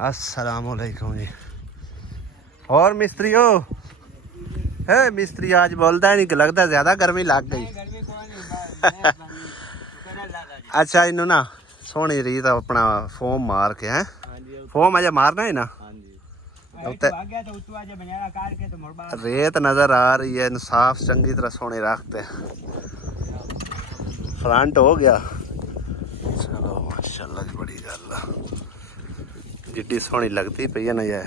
अस्सलामुअलैकुम जी। और मिस्त्री हो? है मिस्त्री आज बोलता नहीं कि लगता ज्यादा गर्मी लग गई। अच्छा इन्हों ना सोहनी रीत अपना फोम मार के है। फोम अजे मारना है ना। रेत नजर आ रही है, साफ चंगी तरह सोने रखते। फ्रंट हो गया। चलो माशाल्लाह जी बड़ी गल जिड्डी सोहनी लगती पई है ना ये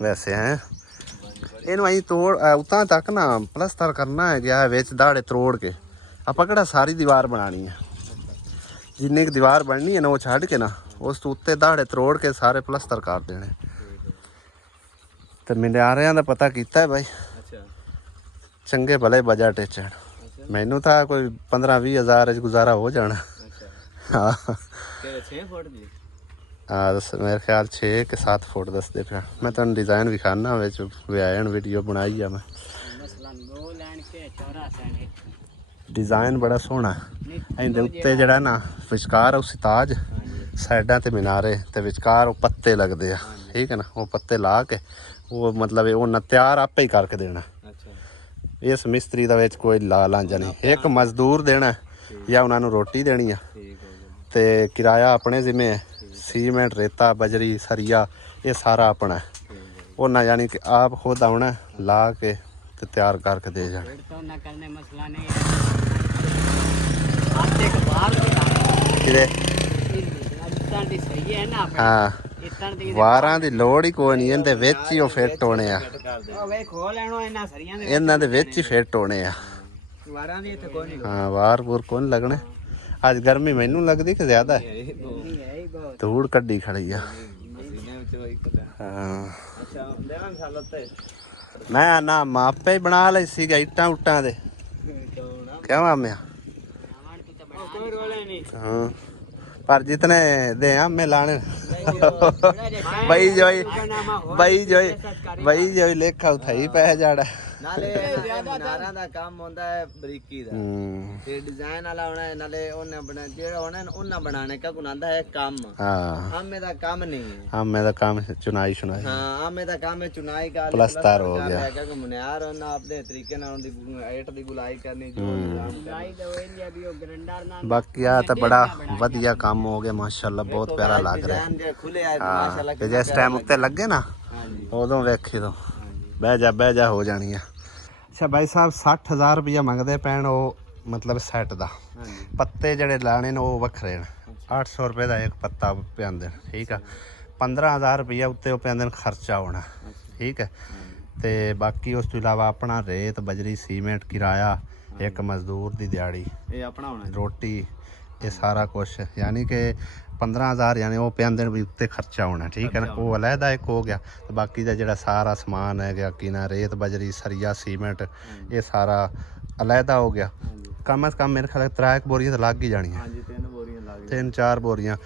वैसे हैं। इनू अं तोड़ उतना तक ना प्लस्तर करना है गया विच दाड़े तोड़ के आप किहड़ा सारी दीवार बनानी है। जिन्नी की दीवार बननी है ना वो छड़ के ना उस उत्ते दाड़े तोड़ के सारे प्लस्तर कर देने। तो मिनारियां दा पता कीता है भाई। चंगे भले बजट च मैनू था कोई 15-20 हज़ार गुजारा हो जाना। हाँ मेरे ख्याल 6 के 7 फुट दसदे पे। मैं तुहानू डिजाइन विखाना वीडियो बनाई है मैं। डिजाइन बड़ा सोहना इंदे उत्ते जड़ा ना विचकार उस ताज साइडा ते मीनारे ते विचकार वो पत्ते लगते हैं। ठीक है ना वो पत्ते ला के वो मतलब उन्हें तैयार आपे ही करके देना। इस मिस्त्री का कोई लांझा नहीं। एक मजदूर देना या उन्होंने रोटी देनी है ते किराया अपने जिम्मे है। सीमेंट रेता बजरी सरिया ये सारा अपना है। उन्हें यानी कि आप खुद आना ला के ते तैयार करके दे जाना। हाँ वारां दी लोड़ ही कोई नहीं, इहदे विच ही फिट होने आ। इन्हां दे विच ही फिट होने आ। हाँ वार वूर कौन लगने। अज गर्मी मैनू लगती कि ज्यादा है। धूड़ कड्डी खड़ी आ। हाँ मैं ना मापे ही बना ली सी इट्टां उट्टां दे क्या मामिया। हाँ पर जितने दे मैं लाने बई जो लेखा उठाई पै जाड़ा। नाले मीनारां दा काम होंदा है बरीकी दा ते डिजाइन वाला होना है। नाले ओने बना जेड़ा होना है ओना बनाने का गुनांदा है काम। हां आमे दा काम नहीं है। आमे दा काम चुनाई शुनाई। हां आमे दा काम है चुनाई का प्लस्तर हो गया है कि मुनियार होना अपने तरीके नाल दी एट दी गुलाई करनी जो निजाम गुलाई दे एरिया भी ओ ग्रैंडर ना। बाकी आ तो बड़ा वधिया काम हो गया माशाल्लाह बहुत प्यारा लग रहा है। खुले है माशाल्लाह ते जिस टाइम उत्ते लगे ना उदों वेखी तो बह जा हो जानी है। अच्छा भाई साहब 60,000 रुपया मंगते पैन वो मतलब सैट का पत्ते जड़े लाने न वो वखरे न। 800 रुपये का एक पत्ता पाते। ठीक है 15,000 रुपया उत्ते पाते खर्चा होना। ठीक है तो बाकी उस तो इलावा अपना रेत बजरी सीमेंट किराया एक मजदूर की दिहाड़ी रोटी ये सारा कुछ यानी कि 15,000 यानी वो पाते भी उत्ते खर्चा होना। ठीक है ना वो अलहदा एक हो गया। तो बाकी का जो सारा समान है गया कि ना रेत बजरी सरिया सीमेंट ये सारा अलहदा हो गया। कम अज़ कम मेरे ख्याल 3 बोरियां तो लग ही जानी। 3-4 बोरियां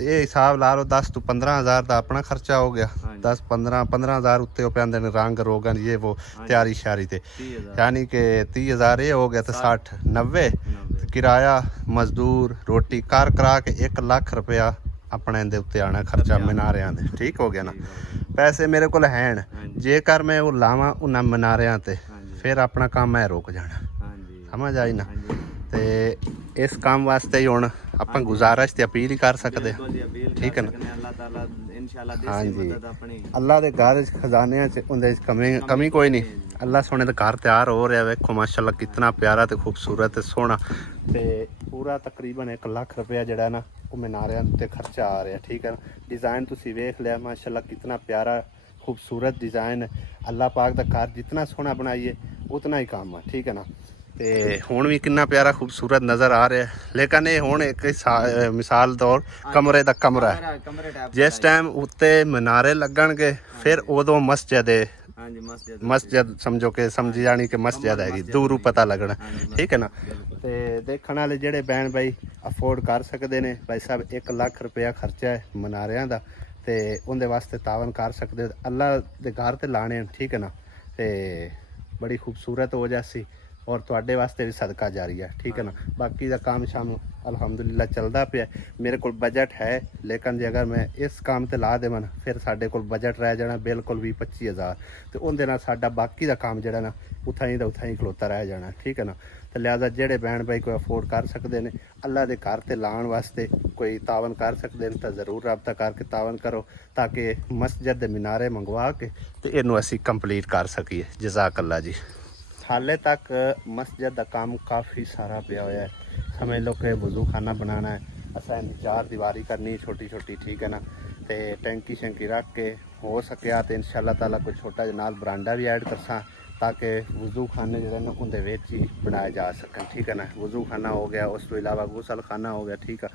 ये हिसाब ला लो 10 तो 15,000 का अपना खर्चा हो गया। 10-15,000 उत्ते पाते रंग रोगन ये वो तैयारी श्यारी ते यानी कि 30,000 ये हो गया। तो 60-90 किराया मजदूर रोटी कर करा के 1 लाख रुपया अपने दे उत्ते आना खर्चा मीनारियां दे। ठीक हो गया ना पैसे मेरे को हैं जेकर मैं वो लावां उन्हां मीनारियां ते फिर अपना काम मैं रुक जाना। समझ आई ना। तो इस काम वास्ते ही हुण आपां गुजारिश ते अपील ही कर सकते। ठीक है ना। हाँ जी अल्लाह के घर खजानियां च उंदे कमी कोई नहीं। अल्लाह सोने का घर तैयार हो रहा है। वेखो माशाल्लाह कितना प्यारा तो खूबसूरत ते सोहना ते पूरा तकरीबन 1 लाख रुपया जड़ा ना वो मीनारियां ते खर्चा आ रहा। ठीक है ना डिज़ाइन तुसीं वेख लिया माशाल्लाह कितना प्यारा खूबसूरत डिज़ाइन। अल्लाह पाक का घर जितना सोहना बनाइए उतना ही काम है। ठीक है ना तो हुण भी कितना प्यारा खूबसूरत नज़र आ रहा है। लेकिन ये हुण एक मिसाल तौर कमरे का कमरा है। जिस टाइम उत्ते मीनारे लगणगे फिर उदों मस्जिद समझो कि समझी जानी कि मस्जिद हैगी दूरों पता लगना। ठीक है ना तो देखने वाले जेडे भैन भाई अफोर्ड कर सकते हैं भाई साहब 1 लाख रुपया खर्चा है मीनारियां का तो उनके वास्ते तावन कर सकते अल्लाह के घर ते लाने। ठीक है ना तो बड़ी खूबसूरत हो जासी ਔਰ ਤੁਹਾਡੇ ਵਾਸਤੇ ਵੀ ਸਦਕਾ ਜਾਰੀ ਹੈ, ਠੀਕ ਹੈ ਨਾ। ਬਾਕੀ ਦਾ ਕੰਮ ਸ਼ਾਮ ਅਲਹਮਦੁਲਿਲਾ ਚੱਲਦਾ ਪਿਆ। ਮੇਰੇ ਕੋਲ ਬਜਟ ਹੈ, ਲੇਕਿਨ ਜੇ ਅਗਰ ਮੈਂ ਇਸ ਕੰਮ ਤੇ ਲਾ ਦੇਵਾਂ ਫਿਰ ਸਾਡੇ ਕੋਲ ਬਜਟ ਰਹਿ ਜਾਣਾ ਬਿਲਕੁਲ 20-25 ਹਜ਼ਾਰ, ਤੇ ਉਹਦੇ ਨਾਲ ਸਾਡਾ ਬਾਕੀ ਦਾ ਕੰਮ ਜਿਹੜਾ ਨਾ ਉਥਾਂ ਦਾ ਉਥਾਂ ਹੀ ਖਲੋਤਾ ਰਹਿ ਜਾਣਾ, ਠੀਕ ਹੈ ਨਾ। ਤੇ ਲਿਹਾਜ਼ਾ ਜਿਹੜੇ ਭੈਣ ਭਾਈ ਕੋਈ ਅਫੋਰਡ ਕਰ ਸਕਦੇ ਨੇ ਅੱਲਾ ਦੇ ਘਰ ਤੇ ਲਾਉਣ ਵਾਸਤੇ ਕੋਈ ਤਾਵਨ ਕਰ ਸਕਦੇ ਨੇ ਤਾਂ ਜ਼ਰੂਰ ਰਾਬਤਾ ਕਰਕੇ ਤਾਵਨ ਕਰੋ, ਤਾਂ ਕਿ ਮਸਜਿਦ ਦੇ ਮੀਨਾਰੇ ਮੰਗਵਾ ਕੇ ਤੇ ਇਹਨੂੰ ਅਸੀਂ ਕੰਪਲੀਟ ਕਰ ਸਕੀਏ। ਜਜ਼ਾਕ ਅੱਲਾ ਜੀ। ਹਾਲੇ ਤੱਕ ਮਸਜਿਦ ਦਾ ਕੰਮ ਕਾਫੀ ਸਾਰਾ ਪਿਆ ਹੋਇਆ ਹੈ। ਸਮਝ ਲਓ ਕਿ ਵਜ਼ੂ ਖਾਨਾ ਬਣਾਉਣਾ ਹੈ, ਅਸਾਂ ਇਹਦੀ 4 ਦੀਵਾਰੀ ਕਰਨੀ ਛੋਟੀ ਛੋਟੀ, ਠੀਕ ਹੈ ਨਾ। ਤੇ ਟੈਂਕੀ ਸ਼ੈਂਕੀ ਰੱਖ ਕੇ ਹੋ ਸਕਿਆ ਤੇ ਇਨਸ਼ਾਅੱਲਾ ਤਾਲਾ ਕੋਈ ਛੋਟਾ ਜਿਹਾ ਨਾਲ ਬਰਾਂਡਾ ਵੀ ਐਡ ਕਰਸਾਂ, ਤਾਂ ਕਿ ਵਜ਼ੂ ਖਾਨੇ ਜਿਹੜੇ ਨੇ ਉਹਦੇ ਵਿੱਚ ਹੀ ਬਣਾਏ ਜਾ ਸਕਣ, ਠੀਕ ਹੈ ਨਾ। ਵਜ਼ੂ ਖਾਨਾ ਹੋ ਗਿਆ, ਉਸ ਤੋਂ ਇਲਾਵਾ ਗੁਸਲ ਖਾਨਾ ਹੋ ਗਿਆ, ਠੀਕ ਆ।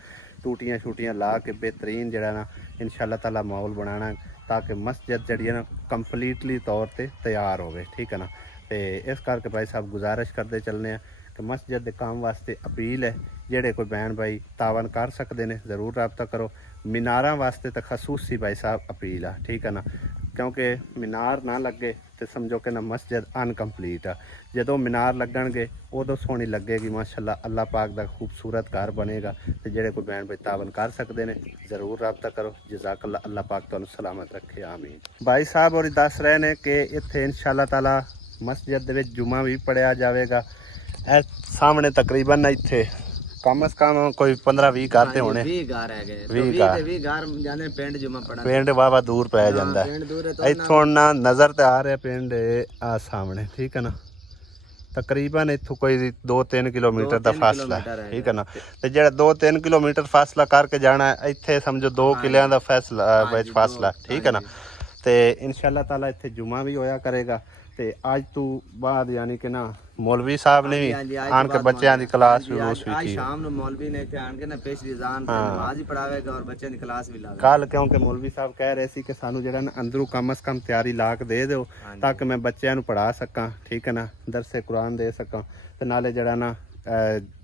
ਟੂਟੀਆਂ ਸ਼ੂਟੀਆਂ ਲਾ ਕੇ ਬਿਹਤਰੀਨ ਜਿਹੜਾ ਨਾ ਇਨਸ਼ਾਅੱਲਾ ਤਾਲਾ ਮਾਹੌਲ ਬਣਾਉਣਾ, ਤਾਂ ਕਿ ਮਸਜਿਦ ਜਿਹੜੀ ਹੈ ਨਾ ਕੰਪਲੀਟਲੀ ਤੌਰ ਤੇ ਤਿਆਰ ਹੋਵੇ, ਠੀਕ ਹੈ ਨਾ। ਤੇ ਇਸ ਕਰਕੇ ਭਾਈ ਸਾਹਿਬ ਗੁਜ਼ਾਰਿਸ਼ ਕਰਦੇ ਚੱਲਨੇ ਆ ਕਿ ਮਸਜਿਦ ਦੇ ਕੰਮ ਵਾਸਤੇ ਅਪੀਲ ਹੈ, ਜਿਹੜੇ ਕੋਈ ਭੈਣ ਭਾਈ ਤਾਵਨ ਕਰ ਸਕਦੇ ਨੇ ਜ਼ਰੂਰ ਰਾਬਤਾ ਕਰੋ। ਮੀਨਾਰਾਂ ਵਾਸਤੇ ਤਾਂ ਖਸੂਸੀ ਭਾਈ ਸਾਹਿਬ ਅਪੀਲ ਆ, ਠੀਕ ਹੈ ਨਾ, ਕਿਉਂਕਿ ਮੀਨਾਰ ਨਾ ਲੱਗੇ ਤੇ ਸਮਝੋ ਕਿ ਨਾ ਮਸਜਿਦ ਅਨਕੰਪਲੀਟ ਆ। ਜਦੋਂ ਮੀਨਾਰ ਲੱਗਣਗੇ ਉਦੋਂ ਸੋਹਣੀ ਲੱਗੇਗੀ ਮਾਸ਼ਾਅੱਲਾ, ਅੱਲਾਹ ਪਾਕ ਦਾ ਖੂਬਸੂਰਤ ਘਰ ਬਣੇਗਾ। ਤੇ ਜਿਹੜੇ ਕੋਈ ਭੈਣ ਭਾਈ ਤਾਵਨ ਕਰ ਸਕਦੇ ਨੇ ਜ਼ਰੂਰ ਰਾਬਤਾ ਕਰੋ। ਜਜ਼ਾਕੱਲਾ, ਅੱਲਾਹ ਪਾਕ ਤੁਹਾਨੂੰ ਸਲਾਮਤ ਰੱਖੇ, ਆਮੀਨ। ਭਾਈ ਸਾਹਿਬ ਹੋਰੀ ਦੱਸ ਰਹੇ ਨੇ ਕਿ ਇੱਥੇ ਇਨਸ਼ਾਅੱਲਾ ਤਾਲਾ ਮਸਜਿਦ ਦੇ ਵਿੱਚ ਜੁਮਾ ਵੀ ਪੜਿਆ ਜਾਵੇਗਾ। ਇਹ ਸਾਹਮਣੇ ਤਕਰੀਬਨ ਇੱਥੇ ਕਮ ਸੇ ਕਮ ਕੋਈ 15-20 ਘਰ ਤੇ ਹੋਣੇ, 20 ਘਰ ਹੈਗੇ, 20 ਘਰ ਜਾਂਦੇ ਪਿੰਡ ਜੁਮਾ ਪੜਨ। ਪਿੰਡ ਵਾਵਾ ਦੂਰ ਪੈ ਜਾਂਦਾ ਇੱਥੋਂ ਨਾ, ਨਜ਼ਰ ਤੇ ਆ ਰਿਹਾ ਪਿੰਡ ਆ ਸਾਹਮਣੇ, ਠੀਕ ਹੈ ਨਾ। ਤਕਰੀਬਨ ਇੱਥੋਂ ਕੋਈ 2-3 ਕਿਲੋਮੀਟਰ ਦਾ ਫਾਸਲਾ, ਠੀਕ ਹੈ ਨਾ। ਤੇ ਜਿਹੜਾ 2-3 ਕਿਲੋਮੀਟਰ ਫਾਸਲਾ ਕਰਕੇ ਜਾਣਾ, ਇੱਥੇ ਸਮਝੋ 2 ਕਿਲਿਆਂ ਦਾ ਫਾਸਲਾ ਵਿੱਚ ਫਾਸਲਾ, ਠੀਕ ਹੈ ਨਾ। ਤੇ ਇਨਸ਼ਾਅੱਲਾ ਤਾਲਾ ਇੱਥੇ ਜੁਮਾ ਵੀ ਹੋਇਆ ਕਰੇਗਾ। ਤੇ ਅੱਜ ਤੋਂ ਬਾਅਦ ਯਾਨੀ ਕਿ ਨਾ ਮੌਲਵੀ ਸਾਹਿਬ ਨੇ ਵੀ ਆਣ ਕੇ ਬੱਚਿਆਂ ਦੀ ਕਲਾਸ ਵੀ ਉਸ ਵਿੱਚ ਹੀ ਸ਼ਾਮ ਨੂੰ ਮੌਲਵੀ ਨੇ ਇੱਥੇ ਆਣ ਕੇ ਨਾ ਪੇਸ਼ਰੀ ਜ਼ਾਨ ਤੇ ਨਮਾਜ਼ ਹੀ ਪੜਾਵੇਗਾ ਔਰ ਬੱਚਿਆਂ ਦੀ ਕਲਾਸ ਵੀ ਲਾਵੇਗਾ ਕੱਲ, ਕਿਉਂਕਿ ਮੌਲਵੀ ਸਾਹਿਬ ਕਹਿ ਰਹੇ ਸੀ ਕਿ ਸਾਨੂੰ ਜਿਹੜਾ ਨਾ ਅੰਦਰੋਂ ਕਮ ਸੇ ਕਮ ਤਿਆਰੀ ਲਾ ਕੇ ਦੇ ਦਿਓ, ਤਾਂ ਕਿ ਮੈਂ ਬੱਚਿਆਂ ਨੂੰ ਪੜ੍ਹਾ ਸਕਾਂ, ਠੀਕ ਹੈ ਨਾ, ਦਰਸੇ ਕੁਰਾਨ ਦੇ ਸਕਾਂ। ਤੇ ਨਾਲੇ ਜਿਹੜਾ ਨਾ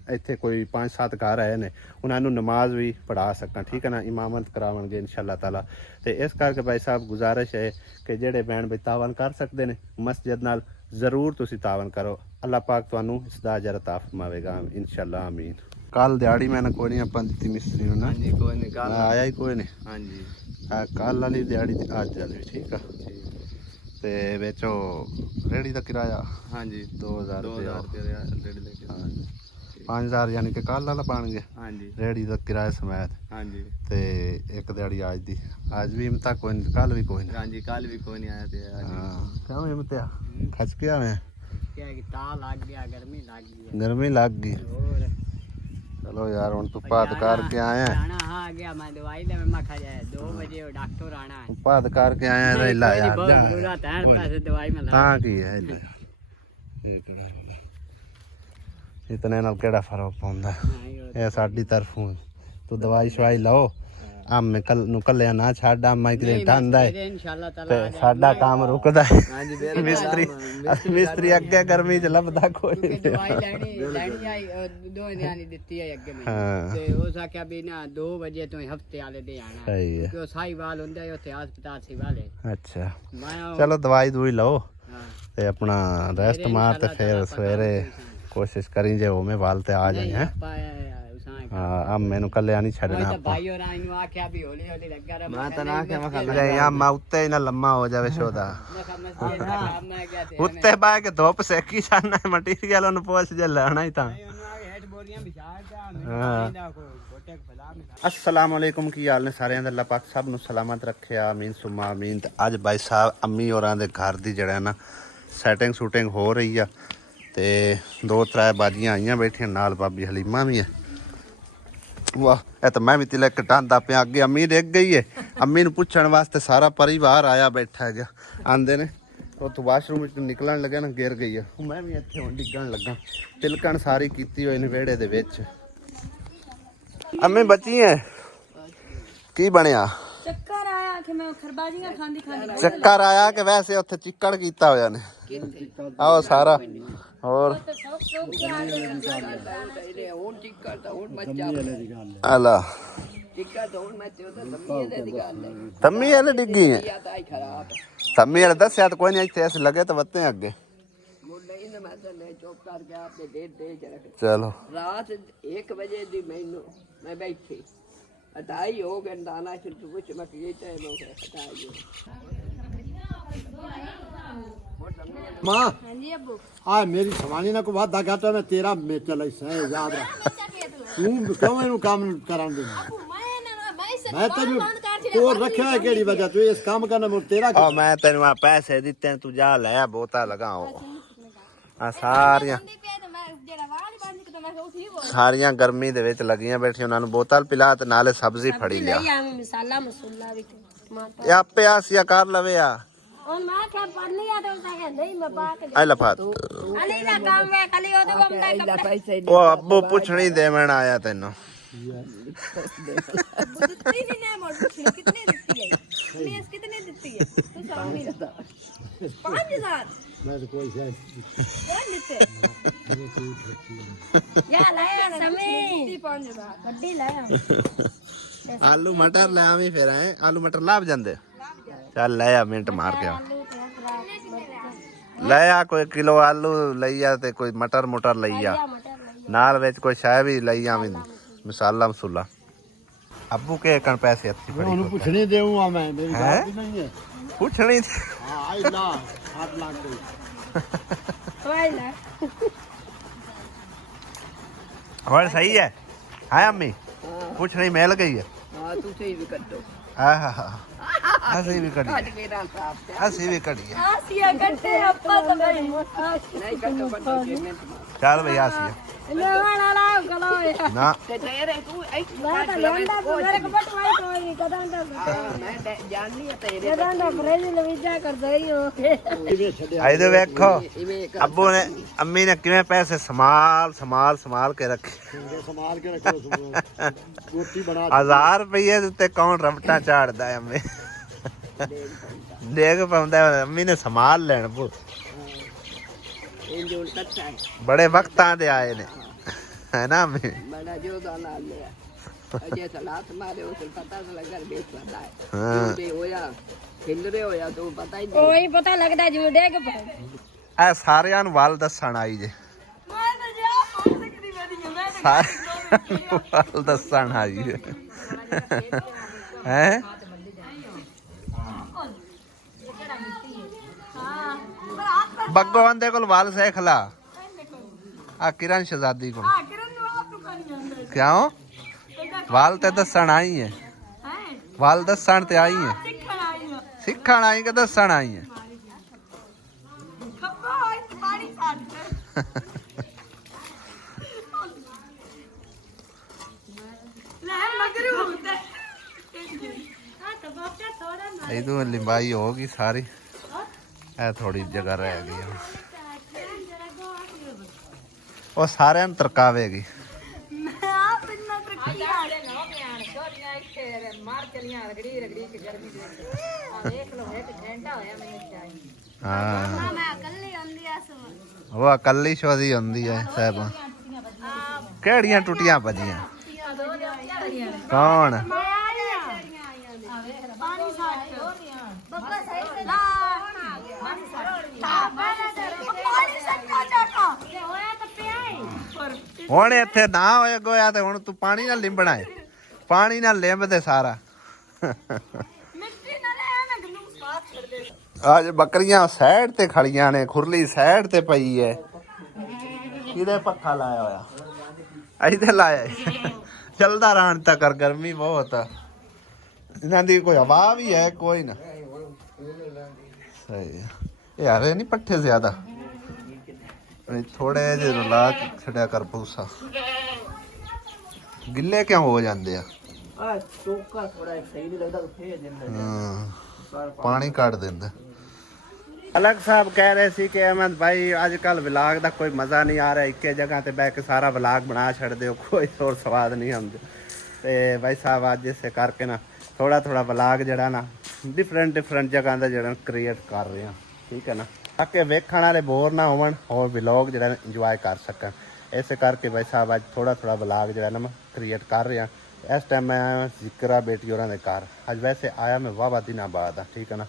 ਇੱਥੇ ਕੋਈ 5-7 ਘਰ ਆਏ ਨੇ ਉਹਨਾਂ ਨੂੰ ਨਮਾਜ਼ ਵੀ ਪੜ੍ਹਾ ਸਕਾਂ, ਠੀਕ ਹੈ ਨਾ, ਇਮਾਮਤ ਕਰਾਵਣਗੇ ਇਨਸ਼ਾਅੱਲਾ ਤਾਲਾ। ਤੇ ਇਸ ਕਰਕੇ ਭਾਈ ਸਾਹਿਬ ਗੁਜ਼ਾਰਿਸ਼ ਹੈ ਕਿ ਜਿਹੜੇ ਭੈਣ ਭਾਈ ਤਾਵਨ ਕਰ ਸਕਦੇ ਨੇ ਮਸਜਿਦ ਨਾਲ ਜ਼ਰੂਰ ਤੁਸੀਂ ਤਾਵਨ ਕਰੋ। ਅੱਲਾਹ ਪਾਕ ਤੁਹਾਨੂੰ ਇਸ ਦਾ ਅਜਰ ਅਤਾ ਫਰਮਾਵੇਗਾ ਇਨਸ਼ਾਅੱਲਾ, ਆਮੀਨ। ਕੱਲ ਦਿਹਾੜੀ ਮੈਂ ਕੋਈ ਨਹੀਂ ਆਪਾਂ ਦਿੱਤੀ ਮਿਸਤਰੀ ਨੂੰ ਨਾ, ਹਾਂਜੀ ਕੋਈ ਨਹੀਂ, ਕੱਲ ਆਇਆ ਹੀ ਕੋਈ ਨਹੀਂ, ਹਾਂਜੀ ਕੱਲ ਵਾਲੀ ਦਿਹਾੜੀ ਤੇ ਅੱਜ ਵਾਲੀ, ਠੀਕ ਆ। ਤੇ ਵਿੱਚ ਉਹ ਰੇੜੀ ਦਾ ਕਿਰਾਇਆ ਹਾਂਜੀ 2000 ਰੇੜੀ ਲੈ ਕੇ, 5000 ਯਾਨੀ ਕਿ ਕੱਲ ਵਾਲਾ ਪਾਣਗੇ, ਹਾਂਜੀ ਰੇੜੀ ਦਾ ਕਿਰਾਇਆ ਸਮੇਤ। ਹਾਂਜੀ ਤੇ ਇੱਕ ਦਿਹਾੜੀ ਅੱਜ ਦੀ, ਅੱਜ ਵੀ ਇਮਤਾ ਕੋਈ ਨਹੀਂ, ਕੱਲ ਵੀ ਕੋਈ ਨਹੀਂ। ਹਾਂਜੀ ਕੱਲ ਵੀ ਕੋਈ ਨਹੀਂ ਆਇਆ ਤੇ ਹਾਂ ਕਿਉਂ ਇਮਤਿਆ ਖਚ ਗਿਆ ਮੈਂ ਕਿਆ ਕਿ ਤਾ ਲੱਗ ਗਿਆ, ਗਰਮੀ ਲੱਗ ਗਈ, ਗਰਮੀ ਲੱਗ ਗਈ। ਹੋਰ ਚਲੋ ਯਾਰ ਹੁਣ ਤੂੰ ਪਾਦ ਕਰਕੇ ਆਇਆ, ਆਣਾ ਹਾਂ ਗਿਆ ਮੈਂ ਦਵਾਈ ਲੈ ਮੈਂ ਖਾ ਜਾਏ 2 ਵਜੇ ਉਹ ਡਾਕਟਰ ਆਣਾ ਹੈ, ਪਾਦ ਕਰਕੇ ਆਇਆ ਰੈਲਾ ਯਾਰ ਬਹੁਤ ਬੁਰਾ ਤੈਨ ਪਾਸੇ ਦਵਾਈ ਮੈਂ ਲਾ ਤਾਂ ਕੀ ਹੈ ਇਤਨੇ ਨਾਲ ਕਿਹੜਾ ਫਰਕ ਪਾਉਂਦਾ। ਇਹ ਸਾਡੀ ਤਰਫੋਂ ਤੂੰ ਦਵਾਈ ਸ਼ਵਾਈ ਲਓ, ਆਮ ਕੱਲ ਨੂੰ ਕੱਲਿਆ ਨਾ ਛੱਡ, ਆਮ ਇੱਕ ਦਿਨ ਠੰਡਾ ਹੈ ਇਨਸ਼ਾਅੱਲਾ ਤਾਲਾ ਤੇ ਸਾਡਾ ਕੰਮ ਰੁਕਦਾ ਹੈ। ਹਾਂਜੀ ਮਿਸਤਰੀ ਅੱਗੇ ਗਰਮੀ ਚ ਲੱਭਦਾ ਕੋਈ ਨਹੀਂ। ਦਵਾਈ ਲੈਣੀ ਆਈ 2 ਦਿਨਾਂ ਦੀ ਦਿੱਤੀ ਹੈ ਅੱਗੇ ਮੈਂ, ਤੇ ਉਹ ਆਖਿਆ ਵੀ ਨਾ 2 ਵਜੇ ਤੋਂ ਹਫਤੇ ਵਾਲੇ ਦੇ ਆਣਾ, ਸਹੀ ਹੈ, ਕਿਉਂ ਸਾਈਵਾਲ ਹੁੰਦਾ ਹੈ ਉੱਥੇ ਹਸਪਤਾਲ ਸੀ ਵਾਲੇ। ਅੱਛਾ ਮੈਂ ਚਲੋ ਦਵਾਈ ਦੂਈ ਲਓ ਹਾਂ ਤੇ ਆਪਣਾ ਰੈਸਟ ਮਾਰ ਤੇ ਫਿਰ ਸਵੇਰੇ ਕੋਸ਼ਿਸ਼ ਕਰੀ ਜੇ ਉਵੇਂ ਵਾਲ ਤੇ ਆ ਜਾਏ ਹੈ। ਹਾਂ ਆ ਮੈਨੂੰ ਕੱਲਿਆ ਨਹੀਂ ਛੱਡਣਾ ਆਪਾਂ। ਭਾਈ ਹੋਰਾਂ ਨੂੰ ਆਖਿਆ ਵੀ ਹੌਲੀ ਹੌਲੀ ਲੱਗਾ ਰਹਿ, ਮੈਂ ਤਾਂ ਨਾ ਆਖਿਆ ਮੈਂ ਲੈ ਆ ਮੈਂ ਉੱਤੇ ਹੀ ਨਾ ਲੰਮਾ ਹੋ ਜਾਵੇ ਸ਼ੋਦਾ, ਮੈਂ ਗਿਆ ਤੇ ਉੱਤੇ ਬਹਿ ਕੇ ਧੁੱਪ ਸੇਕੀ ਜਾਣਾ ਮਟੀਰੀਅਲ ਉਹਨੂੰ ਪੁੱਛ ਜੇ ਲੈਣਾ ਹੀ ਤਾਂ। अस्सलाम वालेकुम, की हाल ने सारे अल्लाह पाक सब ਨੂੰ सलामत रखे, आमीन सुमा आमीन। ਤੇ ਅੱਜ ਬਾਈ ਸਾਹਿਬ ਅੰਮੀ ਹੋਰਾਂ ਦੇ ਘਰ ਦੀ ਜਿਹੜਾ ਨਾ ਸੈਟਿੰਗ ਸ਼ੂਟਿੰਗ ਹੋ ਰਹੀ ਆ, ਤੇ 2-3 ਬਾਜੀਆਂ ਆਈਆਂ ਬੈਠੀਆਂ ਨਾਲ, ਬਾਬੀ ਹਲੀਮਾ ਵੀ ਹੈ। ਵਾਹ ਇਹ ਤਾਂ ਮੈਂ ਵੀ ਤਿਲਕ ਕਟਾਂਦਾ ਪਿਆ, ਅੱਗੇ ਅੰਮੀ ਡਿੱਗ ਗਈ ਹੈ। ਅੰਮੀ ਨੂੰ ਪੁੱਛਣ ਵਾਸਤੇ ਸਾਰਾ ਪਰਿਵਾਰ ਆਇਆ ਬੈਠਾ ਹੈਗਾ, ਆਂਦੇ ਨੇ ਉੱਥੋਂ ਵਾਸ਼ਰੂਮ ਵਿੱਚ ਨਿਕਲਣ ਲੱਗਾ ਨਾ ਗਿਰ ਗਈ ਆ, ਮੈਂ ਵੀ ਇੱਥੇ ਹੁਣ ਡਿੱਗਣ ਲੱਗਾ, ਤਿਲਕਣ ਸਾਰੀ ਕੀਤੀ ਹੋਈ ਨੇ ਵਿਹੜੇ ਦੇ ਵਿੱਚ। ਅੰਮੀ ਬਚੀ ਹੈ ਕੀ ਬਣਿਆ? ਚੱਕਰ ਆਇਆ ਕਿ ਮੈਂ ਖਰਬਾਜ਼ੀਆਂ ਖਾਂਦੀ ਖਾਂਦੀ ਚੱਕਰ ਆਇਆ ਕਿ ਵੈਸੇ ਉੱਥੇ ਚਿੱਕੜ ਕੀਤਾ ਹੋਇਆ ਨੇ ਆਹ ਸਾਰਾ, ਹੋਰ ਆਲਾ ਤੰਮੀ ਵਾਲੇ ਡਿੱਗੀ ਹੈ, ਤੰਮੀ ਵਾਲੇ ਦੱਸਿਆ ਤਾਂ ਕੋਈ ਨਹੀਂ, ਇੱਥੇ ਐਸੇ ਲੱਗੇ ਤਾਂ ਵੱਤੇ ਅੱਗੇ मैं चले चुप कर गया आपने दे जरा चलो रात 1 बजे दी मैं बैठी हटाई हो गए दाना फिर कुछ मैं ये टाइम हो गया हटाई हो माँ हाँ जी अब्बू आ मेरी सवानी ना को वादा घाटा मैं तेरा मेचल है याद रख तू क्यों इनु काम करान दे मैं तेन को रखा है केड़ी वजह तू इस काम करना मुझ तेरा आ मैं तेन आ पैसे दिते तू जा ले बोता लगाओ आ ਸਾਰੀਆਂ ਸਾਰੀਆਂ ਗਰਮੀ ਦੇ ਵਿੱਚ ਲੱਗੀਆਂ ਬੈਠੀਆਂ ਉਹਨਾਂ ਨੂੰ ਬੋਤਲ ਪਿਲਾ ਤੇ ਨਾਲੇ ਸਬਜ਼ੀ ਫੜੀ ਲਿਆ ਮਸਾਲਾ ਮਸੂਲਾ ਵੀ ਟਮਾਟਰ ਇਹ ਆਪੇ ਆਸੀਆ ਕਰ ਲਵੇ ਆ और मैं क्या पढ़ लिया तो उसका नहीं मैं बात ਐ ਲਫਾਤ अली ना काम है खाली वो तो कमता है कपड़े ਉਹ ਅੱਬੂ ਪੁੱਛਣੀ ਦੇਵਣ ਆਇਆ ਤੈਨੂੰ दित्ती नहीं ना मोड़ कितने देती है प्लीज कितने देती है तू स्वामी 5000 मैं तो कोई शायद कौन देते या लाया समय 5000 गड्डी लाया ਆਲੂ ਮਟਰ ਲੈ ਆਵੀਂ ਫਿਰ ਐ ਆਲੂ ਮਟਰ ਲੱਭ ਜਾਂਦੇ ਚੱਲ ਲੈ ਆ ਮਿੰਟ ਮਾਰ ਕੇ ਆ ਲੈ ਆ ਕੋਈ ਕਿਲੋ ਆਲੂ ਲਈ ਆ ਤੇ ਕੋਈ ਮਟਰ ਮੁਟਰ ਲਈ ਆ ਨਾਲ ਵਿੱਚ ਕੋਈ ਸ਼ਾਇ ਵੀ ਲਈ ਆਵੀਂ ਮਸਾਲਾ ਮਸੂਲਾ ਅੱਬੂ ਕੇ ਕਣ ਪੈਸੇ ਅੱਛੀ मैं ਬੜੀ उन्हें पूछने देऊंगा मैं मेरी बात ही नहीं है ਪੁੱਛਣੀ हां आई ना 8 लाख दे वाला ਹੋਰ ਸਹੀ ਹੈ ਹੈ ਅੰਮੀ ਪੁੱਛਣੀ ਮਿਲ ਗਈ ਹੈ हाँ तू सही भी कर दो ਆਹਾ ਅਸੀਂ ਵੀ ਕੜੀ आज मेरा साहब ਅਸੀਂ ਵੀ ਕੜੀ ਹੈ आसिया करते अपा तो भाई नहीं कर दो पेमेंट ਚੱਲ ਬਈ ਆਸੀਆ ले वाला ला गलो या ਨਾ ते तेरे तू ऐ मैं तो लेंदा तो मेरे को बटवाई कोई कदां तो मैं जान नहीं तेरे कदां तो फ्रेज लवीजा कर दई हो ਇਹਦੇ ਵੇਖੋ ਅੱਬੂ ਨੇ ਅੰਮੀ ਨੇ ਕਿਵੇਂ ਪੈਸੇ ਸੰਭਾਲ ਕੇ ਰੱਖੇ संभाल के रखो रोटी बना 1000 ਰੁਪਏ ਦੇ ਉੱਤੇ ਕੌਣ ਰਮਟਾਂ ਝਾੜਦਾ ਹੈ ਅੰਮੀ ਦੇਖ ਪਾਉਂਦਾ ਹੈ, ਅੰਮੀ ਨੇ ਸੰਭਾਲ ਲੈਣ ਭੂ इन जो कच्चा है ਬੜੇ ਵਕਤਾਂ ਦੇ ਆਏ ਨੇ ਹੈ ਨਾ ਅੰਮੀ बड़ा जो दाना लिया अजय सलात मारे उसे पता तो लगा बेच पता है हाँ। जो होया खिल रहे होया तो पता ही नहीं कोई पता लगदा जिਵੇਂ ਡੇਗ ਪਏ ਇਹ ਸਾਰਿਆਂ ਨੂੰ ਵੱਲ ਦੱਸਣ ਆਈ ਜੇ ਮੈਂ ਤਾਂ ਜਾ ਪਹੁੰਚ ਸਕਦੀ ਮੈਂ ਮੈਂ ਸਾਰਿਆਂ ਨੂੰ ਵੱਲ ਦੱਸਣ ਆਈ ਜੇ ਹੈ ਬੱਗੋ ਆਂਦੇ ਕੋਲ ਵੱਲ ਸਿੱਖ ਲਾ ਆ ਕਿਰਨ ਸ਼ਹਜ਼ਾਦੀ ਕੋਲ ਕਿਰਨ ਨੂੰ ਆਪ ਨੂੰ ਕਰ ਜਾਂਦਾ ਕਿਉਂ ਵੱਲ ਤੇ ਦੱਸਣ ਆਈ ਹੈ ਹੈ ਵੱਲ ਦੱਸਣ ਤੇ ਆਈ ਹੈ ਸਿੱਖਣ ਆਈ ਹਾਂ ਸਿੱਖਣ ਆਈ ਕਿ ਦੱਸਣ ਆਈ ਹੈ ਖੱਪਾ ਹੋਈ ਤੇ ਪਾਣੀ ਸਾਡ ਲੈ ਮਗਰੂ ਹੁੰਦਾ ਆ ਤਾਂ ਬਾਪਾ ਥੋੜਾ ਨਾ ਇਹਦੋਂ ਲਿੰਬਾਈ ਹੋ ਗਈ ਸਾਰੀ ਇਹ ਥੋੜੀ ਜਗ੍ਹਾ ਰਹਿ ਗਈ ਹੁਣ। ਉਹ ਸਾਰਿਆਂ ਨੂੰ ਤਰਕਾਵੇਗੀ ਮੈਂ ਆਪ ਇੰਨਾ ਤਰੱਕੀ ਆ ਨਾ ਪਿਆਣ ਛੋਟੀਆਂ ਇੱਥੇ ਮਾਰ ਚਲੀਆਂ ਰਗੜੀ ਕਿ ਗਰਮੀ ਦੇ ਆ ਦੇਖ ਲਓ ਇੱਕ ਘੰਟਾ ਹੋਇਆ ਮੈਨੂੰ ਚਾਹੀ ਹਾਂ ਮੈਂ ਇਕੱਲੀ ਆਉਂਦੀ ਆ ਸੋ ਉਹ ਇਕੱਲੀ ਸ਼ੋਦੀ ਹੁੰਦੀ ਹੈ ਸਾਹਿਬ ਕਿਹੜੀਆਂ ਟੁੱਟੀਆਂ ਭਜੀਆਂ ਕੌਣ ਪਾਣੀ ਸਾਡ ਬੱਬਾ ਸਹੀ ਸੇ ਲਾ ਪਾਣੀ ਸੱਟਾ ਟਾਕਾ ਹੋਇਆ ਤਾਂ ਪਿਆ ਹੀ ਹੁਣ ਇੱਥੇ ਨਾ ਹੋਏ ਗੋਇਆ ਤੇ ਹੁਣ ਤੂੰ ਪਾਣੀ ਨਾਲ ਲਿੰਬਣਾ ਹੈ ਪਾਣੀ ਨਾਲ ਲਿੰਬਦੇ ਸਾਰਾ ਮਿੱਟੀ ਨਾਲ ਐਵੇਂ ਗਲੂ ਸਾਫ ਕਰ ਦੇ ਅੱਜ ਬੱਕਰੀਆਂ ਸਾਈਡ ਤੇ ਖੜੀਆਂ ਨੇ ਖੁਰਲੀ ਸਾਈਡ ਤੇ ਪਈ ਹੈ ਕਿਹਦੇ ਪੱਖਾ ਲਾਇਆ ਹੋਇਆ ਅਸੀਂ ਤੇ ਲਾਇਆ ਏ। ਚੱਲਦਾ ਰਹਿਣ ਤੱਕ ਗਰਮੀ ਬਹੁਤ ਆ ਇਹਨਾਂ ਦੀ ਕੋਈ ਹਵਾ ਵੀ ਹੈ ਕੋਈ ਨਾ ਸਹੀ ਹੈ ਇਹ ਹਰੇ ਨਹੀਂ ਪੱਠੇ ਜ਼ਿਆਦਾ ਥੋੜੇ ਜਿਹੇ ਨੂੰ ਲਾ ਕੇ ਛੱਡਿਆ ਕਰ ਪੂਸਾ ਗਿੱਲੇ ਕਿਉਂ ਹੋ ਜਾਂਦੇ ਆ आ टोका थोड़ा सही नहीं लगता तो फेर देना ਹਾਂ ਪਾਣੀ ਕੱਢ ਦਿੰਦਾ ਅਲਗ ਸਾਹਿਬ ਕਹਿ ਰਹੇ ਸੀ ਕਿ ਅਹਿਮਦ ਭਾਈ ਅੱਜ ਕੱਲ ਵਲਾਗ ਦਾ ਕੋਈ ਮਜ਼ਾ ਨਹੀਂ ਆ ਰਿਹਾ ਇੱਕੇ ਜਗ੍ਹਾ ਤੇ ਬਹਿ ਕੇ ਸਾਰਾ ਵਲਾਗ ਬਣਾ ਛੱਡਦੇ ਹੋ ਕੋਈ ਹੋਰ ਸਵਾਦ ਨਹੀਂ ਆਉਂਦਾ ਤੇ ਭਾਈ ਸਾਹਿਬ ਅੱਜ ਇਸੇ ਕਰਕੇ ਨਾ ਥੋੜਾ ਵਲਾਗ ਜਿਹੜਾ ਨਾ ਡਿਫਰੈਂਟ ਜਗ੍ਹਾ ਦਾ ਜਿਹੜਾ ਕ੍ਰੀਏਟ ਕਰ ਰਹੇ ਹਾਂ ਠੀਕ ਹੈ ਨਾ ਤਾਂ ਕਿ ਵੇਖਣ ਵਾਲੇ ਬੋਰ ਨਾ ਹੋਵਣ ਹੋਰ ਵਲੌਗ ਜਿਹੜਾ ਇੰਜੋਏ ਕਰ ਸਕਣ ਇਸੇ ਕਰਕੇ ਭਾਈ ਸਾਹਿਬ ਅੱਜ ਥੋੜਾ ਵਲਾਗ ਜਿਹੜਾ ਨਾ ਮੈਂ ਕ੍ਰੀਏਟ ਕਰ ਰਿਹਾ ਇਸ ਟਾਈਮ ਮੈਂ ਆਇਆ ਜ਼ਿਕਰਾ ਬੇਟੀ ਹੋਰਾਂ ਦੇ ਘਰ ਅੱਜ ਵੈਸੇ ਆਇਆ ਮੈਂ ਵਾਹਵਾ ਦਿਨਾਂ ਬਾਅਦ ਆ ਠੀਕ ਹੈ ਨਾ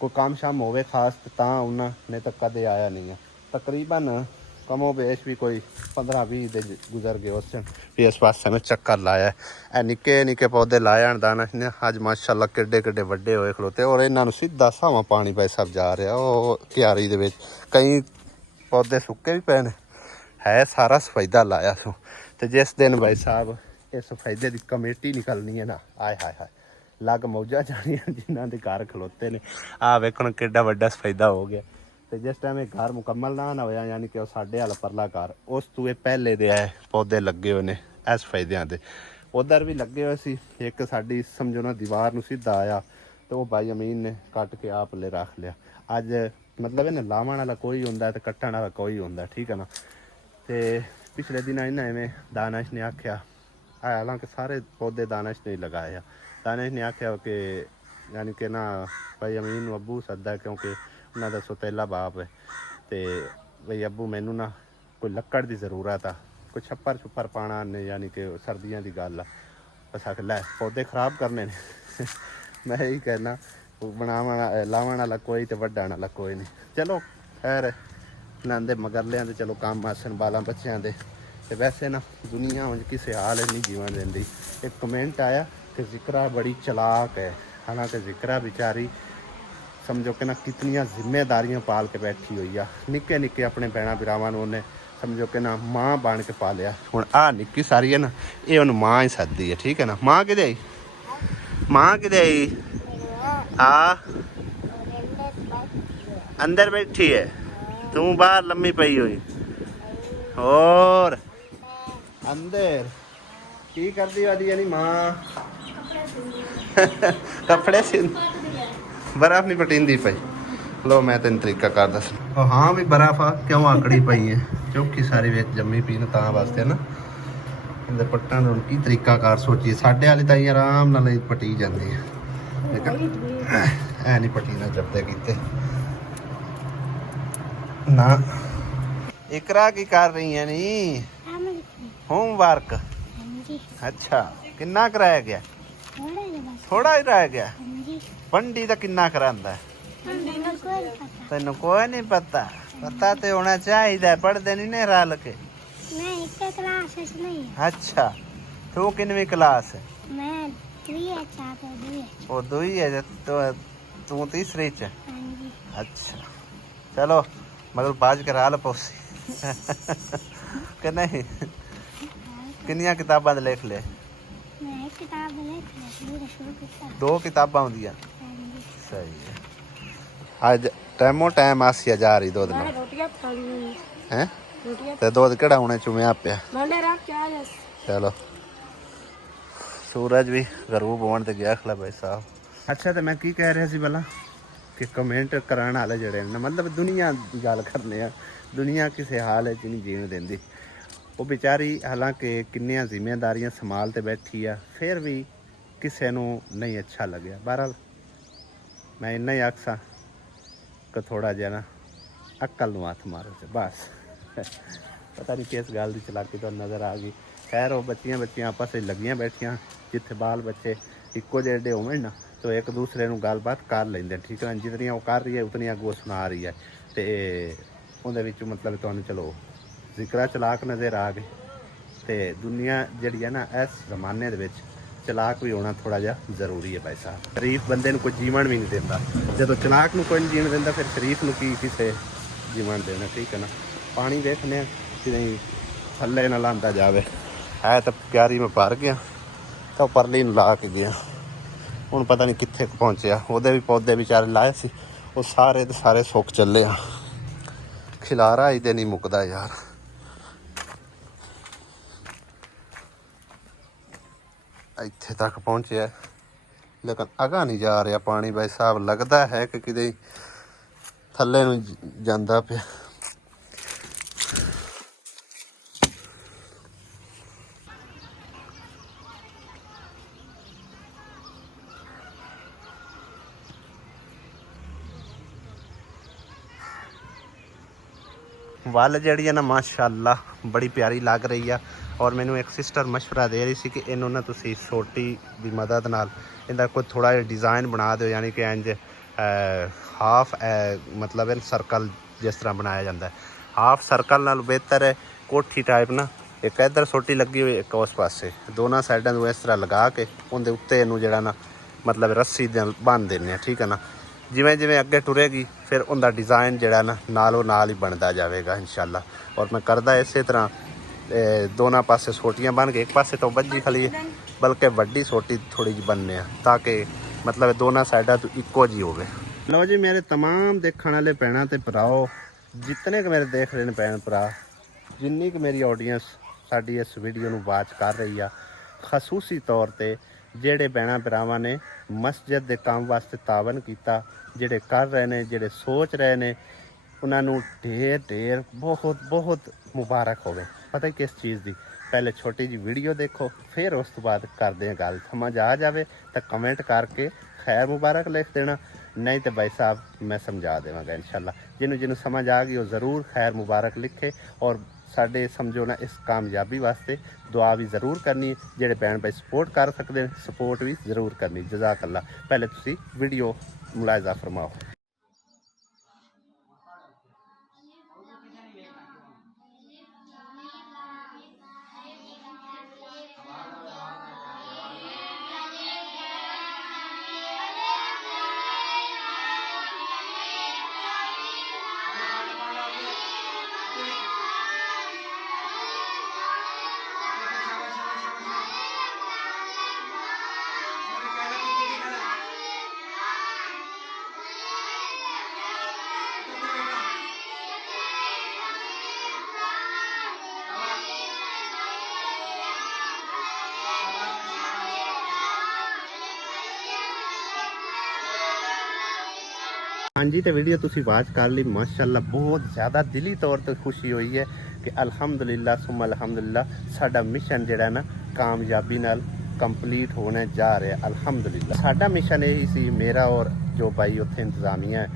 ਕੋਈ ਕੰਮ ਸ਼ਾਮ ਹੋਵੇ ਖਾਸ ਤਾਂ ਉਹਨਾਂ ਨੇ ਤਾਂ ਕਦੇ ਆਇਆ ਨਹੀਂ ਹੈ तकरीबन कमो बेश भी कोई 15-20 दिन गुजर गए उस दिन भी इस पासे में चक्कर लाया है। निक्के निक्के पौधे लाया दानश ने अज माशाल्लाह किड्डे किड्डे वड्डे होए खलोते और इन्हों सीधा सावा पानी भाई साहब जा रहा वो क्यारी दे विच कई पौधे सुक्के भी पे ने है सारा सफेदा लाया सो तो जिस दिन भाई साहब इस सफेदे की कमेटी निकलनी है ना आए हाय हाय लग मौजा जानियां जिन्हों के घर खलोते ने आ वेखण किड्डा वड्डा सफेदा हो गया। तो जिस टाइम एक घर मुकम्मल ना होया यानी कि साढ़े वाला परला घर उस तू पहले दे आए पौधे लगे हुए ने इस फायदे दे उधर भी लगे हुए सी एक साड़ी समझो ना दीवार नूं सीधा आया तो वह भाई अमीन ने कट के आप ले रख लिया। अज मतलब इन्हें लावन वाला कोई होंदा ते कट्टण वाला कोई होंदा ठीक है ना। तो पिछले दिन इन्हें इवें दानश ने आख्या हालांकि सारे पौधे दानश ने लगाए दानश ने आख्या कि यानी कि ना भाई अमीन अबू सद्दा क्योंकि उन्हों का सौतेला बाप है तो बई अबू मैनू ना कोई लक्कड़ की जरूरत आ कोई छप्पर छुप्पर पाना ने यानी कि सर्दियों की गल बस आख लै पौधे खराब करने ने मैं यही कहना बनाव लावन वाला कोई तो वड्डण वाला कोई नहीं। चलो खैर नांदे मगरलियां दे चलो काम आसन बालां बच्चों के तो वैसे ना दुनिया में किसी हाल नहीं जीवन देंदी। एक कमेंट आया कि जिक्रा बड़ी चलाक है हालांकि जिक्रा बेचारी समझो कि ना कितनियां जिम्मेदारियां पाल के बैठी हुई आ निक्के निक्के अपने भैन भरावां नूं उन्हें समझो कि ना माँ बन के पालिया हुण आ निक्की सारी है ना ये उन्हें माँ ही सददी है ठीक है ना। माँ किदे आई माँ किदे आई आ अंदर बैठी है तू बाहर लम्मी पई हुई और अंदर की करदी वादी यानी माँ कपड़े सिल बर्फ नहीं पटींदी पई लो मैं तेन तरीका कर दस हाँ भी बर्फ आ क्यों आकड़ी पई है चौकी सारी विच जम्मी पी तां वास्ते ना इहदे पट्टां दा की तरीका कार सोचिए साडे वाली तां आराम नाल पटी जांदी है लेकिन ऐ नहीं पटी ना जबदे कीते ना। इकरा की कर रही है नी होमवर्क अच्छा किन्ना कराया गया थोड़ा ही रह गया पंडी का किन्ना करांदा है तेन कोई नहीं पता पता तो होना चाहिए पढ़ते नहीं ने रल के अच्छा तू किनवी क्लास है वो दुई है तो तू तीसरी च अच्छा चलो मतलब बाज करा लो पौसी कि नहीं किन्नियां किताबां लिख ले 2 किताबां होंदियां सही है। अज टाइमो टाइम आसिया जा रही दुध हैं ते दुध केड़ा हुणे चुमिया पिया चलो सूरज भी गरूब होने ते गया खला भाई साहब। अच्छा तो मैं की कह रहा सी भला कि कमेंट कराने वाले जड़े ने मतलब दुनिया की गल करने आ दुनिया किसी हाल च नहीं जीवन देंदी वो बेचारी हालांकि किन्नियां जिम्मेदारियां संभालते बैठी आ फिर भी किसी नूं नहीं अच्छा लग्या। बहरहाल मैं इन्ना ही आखसा कि थोड़ा जिहा ना अक्ल नूं हत्थ मारो बस पता नहीं किस गल की चलाकी तो नज़र आ गई। खैर वो बच्चियां बच्चियां आपस में लगियां बैठियां जिथे बाल बच्चे इक्को जेडे होवन ना तो एक दूसरे नूं गलबात कर लेंदे ठीक है जितनियां वो कर रही है उतनी अगों सुना रही है तो उहदे विच मतलब तुहानूं चलो जिक्रा चलाक नज़र आ गए तो दुनिया जिहड़ी है ना इस जमाने दे विच चलाक भी होना थोड़ा जिहा जरूरी है भाई साहब। शरीफ बंदे नूं कोई जीवन भी नहीं देता जो चलाक नूं कोई नहीं जीवन देता फिर शरीफ नूं की किसे जीवन देना ठीक है ना। पानी देखने कि नहीं थल्ले ना लांदा जावे है तो क्यारी में भर गया तो परली नूं ला के गया हुण पता नहीं कित्थे पहुँचया उहदे भी पौधे बेचारे लाए सी वो सारे दे सारे सुक चले आ खिलारा ही ते नहीं मुकदा यार। इत्थे तक पहुँचे लेकिन अगा नहीं जा रहा पानी भाई साहब लगता है कि किते थल्ले नूं जांदा पिया। वल जी है ना माशाअल्लाह बड़ी प्यारी लग रही है और मैनू एक सिस्टर मशवरा दे रही थी कि इन्हों ना तुसी छोटी की मदद नाल इनका कोई थोड़ा जिहा डिज़ाइन बना दो यानी कि इंज हाफ मतलब इन सर्कल जिस तरह बनाया जाता है ਹਾਫ ਸਰਕਲ ਨਾਲ ਬਿਹਤਰ ਹੈ ਕੋਠੀ ਟਾਈਪ ਨਾ। ਇੱਕ ਇੱਧਰ ਸੋਟੀ ਲੱਗੀ ਹੋਈ, ਇੱਕ ਉਸ ਪਾਸੇ, ਦੋਨਾਂ ਸਾਈਡਾਂ ਨੂੰ ਇਸ ਤਰ੍ਹਾਂ ਲਗਾ ਕੇ ਉਹਦੇ ਉੱਤੇ ਇਹਨੂੰ ਜਿਹੜਾ ਨਾ ਮਤਲਬ ਰੱਸੀ ਨਾਲ ਬੰਨ੍ਹ ਦਿੰਦੇ ਆ, ਠੀਕ ਹੈ ਨਾ। ਜਿਵੇਂ ਜਿਵੇਂ ਅੱਗੇ ਟੁਰੇਗੀ ਫਿਰ ਉਹਦਾ ਡਿਜ਼ਾਈਨ ਜਿਹੜਾ ਨਾ ਨਾਲੋਂ ਨਾਲ ਹੀ ਬਣਦਾ ਜਾਵੇਗਾ ਇਨਸ਼ਾਅੱਲਾ। ਔਰ ਮੈਂ ਕਰਦਾ ਇਸੇ ਤਰ੍ਹਾਂ ਦੋਨਾਂ ਪਾਸੇ ਸੋਟੀਆਂ ਬਣ ਕੇ, ਇੱਕ ਪਾਸੇ ਤੋਂ ਵੱਜੀ ਖਲੀ ਹੈ ਬਲਕਿ ਵੱਡੀ ਸੋਟੀ ਥੋੜੀ ਜਿਹੀ बनने ਆ ਤਾਂ ਕਿ मतलब दोनों साइडा तो इक्को जी हो गए। लो जी मेरे तमाम देखने वाले भैनों ते भराओ, जितने कि मेरे देख रहे हैं भैन भरा, जिन्नी कि मेरी ऑडियंस साड़ी इस वीडियो नूं वाच कर रही है, खसूसी तौर ते जेड़े भैन भरावां ने मस्जिद के काम वास्ते तावन किया, जेड़े कर रहे हैं, जेड़े सोच रहे हैं, उन्होंने ढेर ढेर बहुत बहुत मुबारक होवे। पता ही किस चीज़ की, पहले छोटी जी वीडियो देखो, फिर उस तो बाद करते हैं गल। समझ आ जाए तो कमेंट करके खैर मुबारक लिख देना, नहीं तो भाई साहब मैं समझा देवांगा इंशाल्लाह। जिन्होंने समझ आ गई वो ज़रूर खैर मुबारक लिखे और साढ़े समझो ना इस कामयाबी वास्ते दुआ भी ज़रूर करनी। जेड़े भैन भाई सपोर्ट कर सकते हैं सपोर्ट भी ज़रूर करनी। जज़ाक अल्लाह। पहले तुसी वीडियो मुलाहिजा फरमाओ। हाँ जी, तो वीडियो तुसी वाच कर ली माशाअल्लाह। बहुत ज़्यादा दिली तौर पर खुशी हुई है कि अल्हम्दुलिल्लाह सुम्मा अल्हम्दुलिल्लाह साडा मिशन जिहड़ा ना कामयाबी नाल कंप्लीट होने जा रहा है अल्हम्दुलिल्लाह। साडा मिशन यही सी, मेरा और जो भाई उत्थे इंतजामिया है,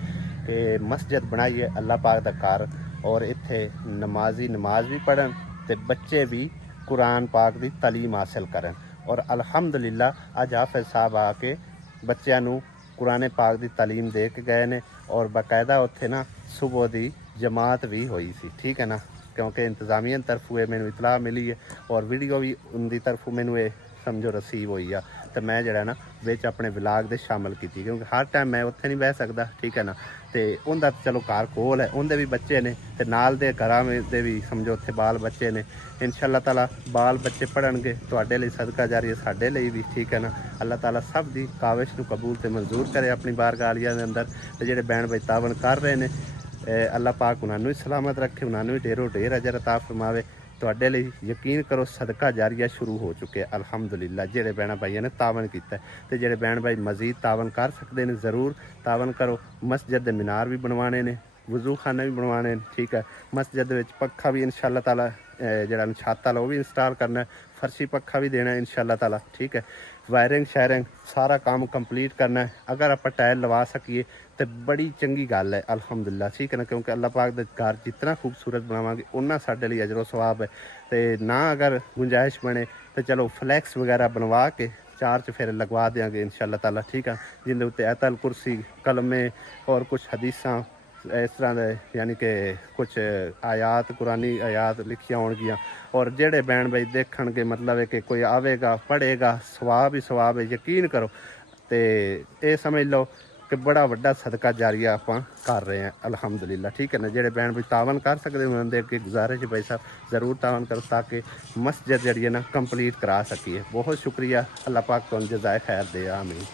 कि मस्जिद बनाई है अल्लाह पाक दा घर, और इत्थे नमाजी नमाज भी पढ़न ते बच्चे भी कुरान पाक दी तालीम हासिल करन। और अल्हम्दुलिल्लाह अज हाफिज़ साहब आके बच्चों नूं कुरान पाक की तालीम दे के गए ने, और बाकायदा उत्थे ना सुबह की जमात भी हुई सी, ठीक है ना, क्योंकि इंतजामिया तरफों ये मैनू इतला मिली है और वीडियो भी उनकी तरफों मैनू ये समझो रिसीव हुई है। तो मैं जरा ना विच अपने व्लॉग दे शामिल की, क्योंकि हर टाइम मैं उत्थे नहीं बह सकता, ठीक है ना। तो उनका चलो घर कोल है, उनके भी बच्चे ने, तो नाल दे घरां दे भी समझो उत्थे बाल बच्चे ने। इंशाअल्लाह ताला बाल बच्चे पढ़नगे तुहाडे लई सदका जारी, साडे लई भी, ठीक है ना। अल्लाह ताला सब दी काविश नूं कबूल ते मंजूर करे अपनी बारगाह आलिया दे अंदर। ते जेहड़े बैन भाई तावन कर रहे ने, अल्लाह पाक उन्होंने भी सलामत रखे, उन्होंने भी ढेरों ढेर अजर अता फरमावे। तुहाडे लई यकीन करो सदका जारिया शुरू हो चुके हैं अल्हम्दुलिल्लाह। जेड़े भैन भाइयों ने तावन किया, तो जेड़े भैन भाई मजीद तावन कर सकते हैं ज़रूर तावन करो। मस्जिद दे मीनार भी बनवाने ने, वजू खाने भी बनवाने, ठीक है। मस्जिद विच पक्खा भी इंशाअल्लाह ताला जरा छत वाला वो भी इंस्टॉल करना है, फर्शी पक्खा भी देना है इंशाअल्लाह ताला, ठीक है। वायरिंग शायरिंग सारा काम कंप्लीट करना है। अगर आप टाइल लवा सकीए तो बड़ी चंगी गल है अल्हम्दुलिल्लाह, ठीक है ना, क्योंकि अल्लाह पाक दे घर जितना खूबसूरत बनावांगे उन्ना साडे लई अजरो सवाब है। तो ना अगर गुंजाइश बने तो चलो फ्लैक्स वगैरह बनवा के चार चफेरे लगवा देंगे इंशाअल्लाह ताला, ठीक है, जिंदे उत्ते आयतल कुर्सी कलमे और कुछ हदीसां इस तरह के यानी कि कुछ आयात कुरानी आयात लिखिया होंगियां। और जेड़े बैन भाई देखणगे मतलब है कि कोई आवेगा पढ़ेगा सवाब ही सवाब है, यकीन करो। तो ये समझ लो कि बड़ा वड्डा सदका जारिया आप कर रहे हैं अल्हम्दुलिल्लाह, ठीक है ना। जेड़े बैन भाई तावन कर सकते उन्होंने अगे गुजारिश भाई साहब ज़रूर तावन करो ताकि मस्जिद जी ना कंप्लीट करा सकीए। बहुत शुक्रिया, अल्लाह पाक तुहानू जज़ाए खैर दे, आमीन।